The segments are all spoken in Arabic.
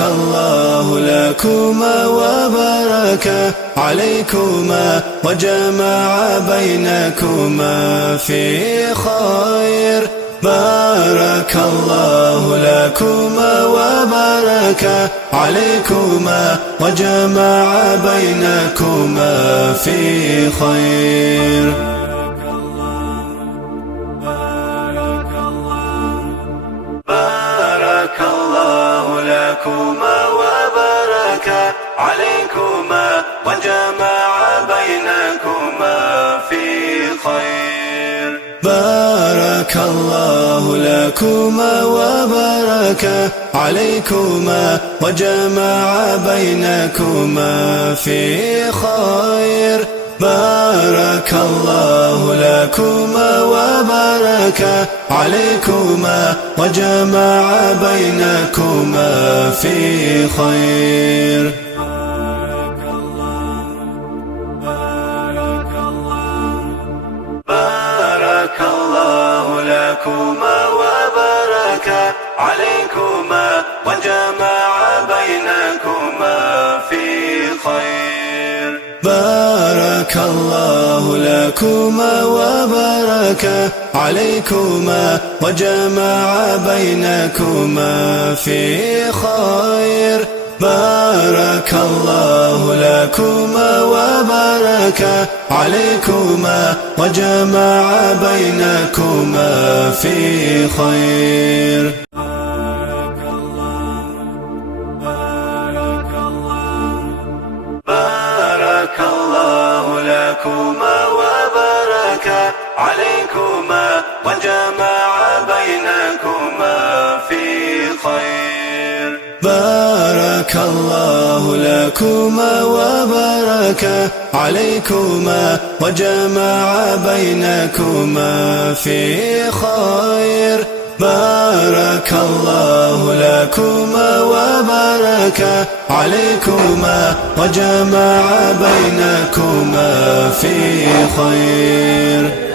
الله لكما وبارك عليكما وجمع بينكما في خير. بارك الله لكما وبارك عليكما وجمع بينكما في خير. بارك الله لكما وبارك عليكما وجمع بينكما في خير. بارك الله لكما وبارك عليكما وجمع بينكما في خير. بارك الله لكما وبارك عليكما وجمع بينكما في خير. بارك الله لكما وبارك عليكما وجمع بينكما في خير. بارك الله لكما وبارك عليكما وجمع بينكما في خير. بارك الله لكما وبارك عليكما وجمع بينكما في خير. بارك الله لكما وبارك عليكما وجمع بينكما في خير. بارك الله لكما وبارك عليكما وجمع بينكما في خير. بارك الله لكما وبارك عليكما وجمع بينكما في خير.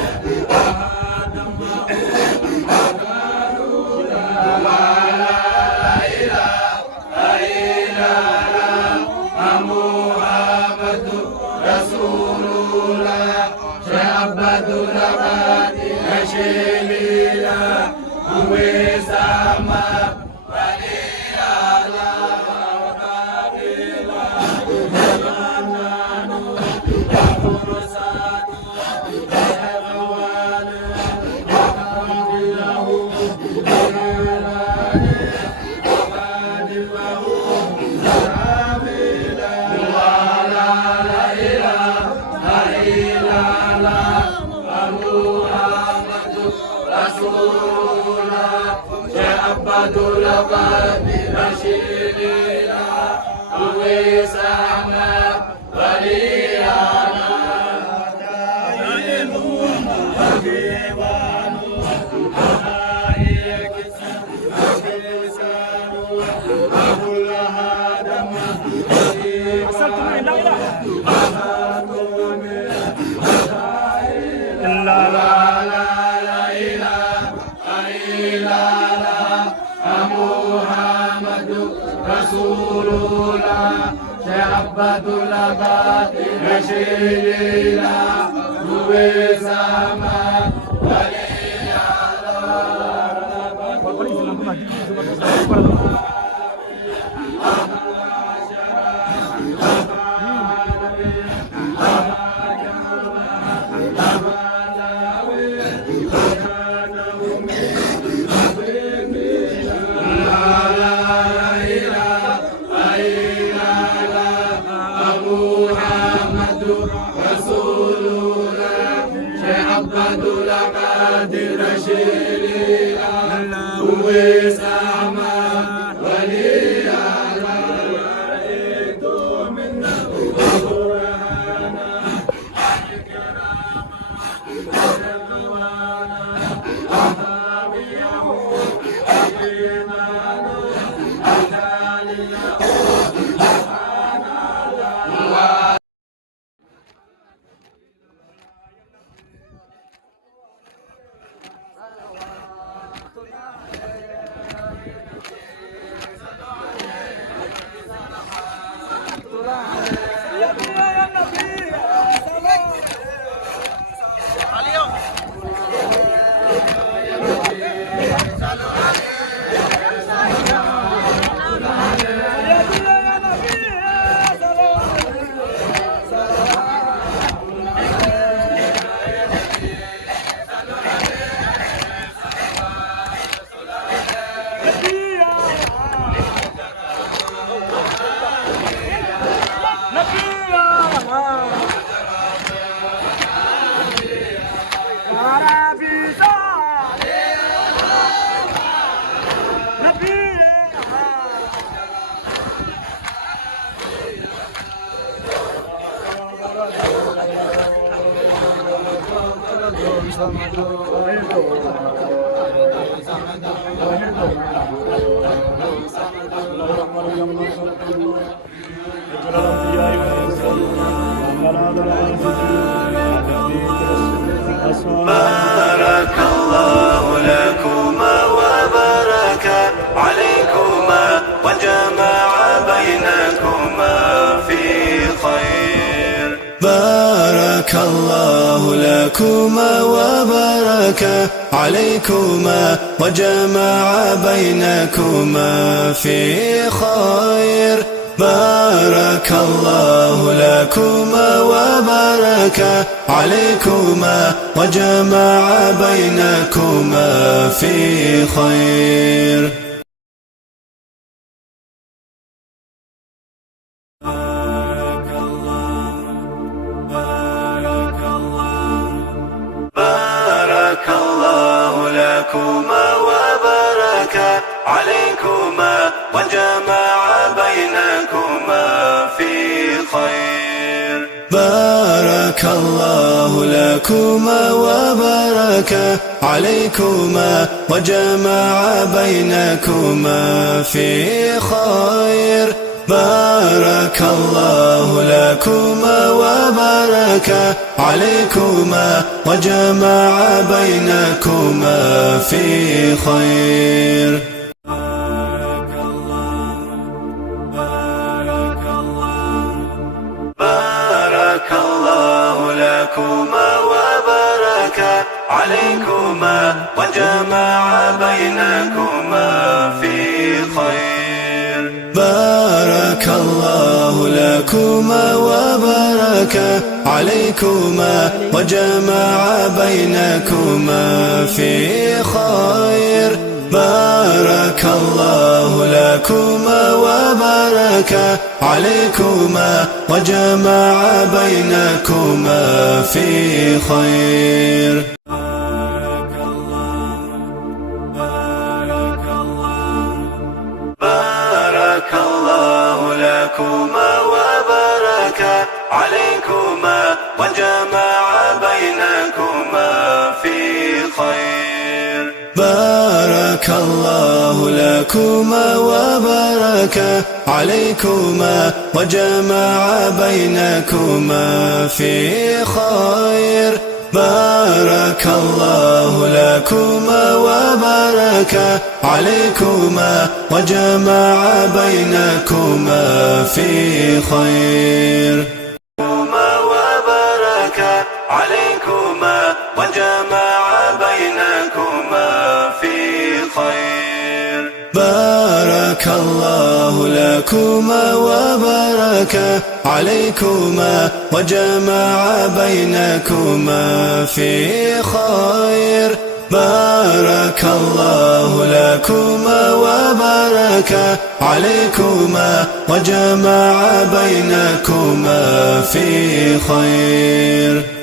بارك الله لكما وبارك عليكما وجمع بينكما في خير. بارك الله لكما وبارك عليكما وجمع بينكما في خير. بارك الله لكما وبارك عليكما وجمع بينكما في خير. بارك الله لكما وبارك عليكما وجمع بينكما في خير. بارك الله لكما وبارك عليكما وجمع بينكما في خير. بارك الله لكما وبارك عليكما وجمع بينكما في خير. بارك الله لكما وبارك عليكما وجمع بينكما في خير. بارك الله لكما وبارك عليكما وجمع بينكما في خير. بارك الله لكما وبارك عليكما وجمع بينكما في خير. بارك الله لكما وبارك عليكما وجمع بينكما في خير. بارك الله لكما وبارك عليكما وجمع بينكما في خير. بارك الله لكما وبارك عليكما وجمع بينكما في خير. وبارك عليكما وجمع بينكما في خير. بارك الله لكما وبارك عليكما وجمع بينكما في خير. بارك الله لكما وبارك عليكما وجمع بينكما في خير.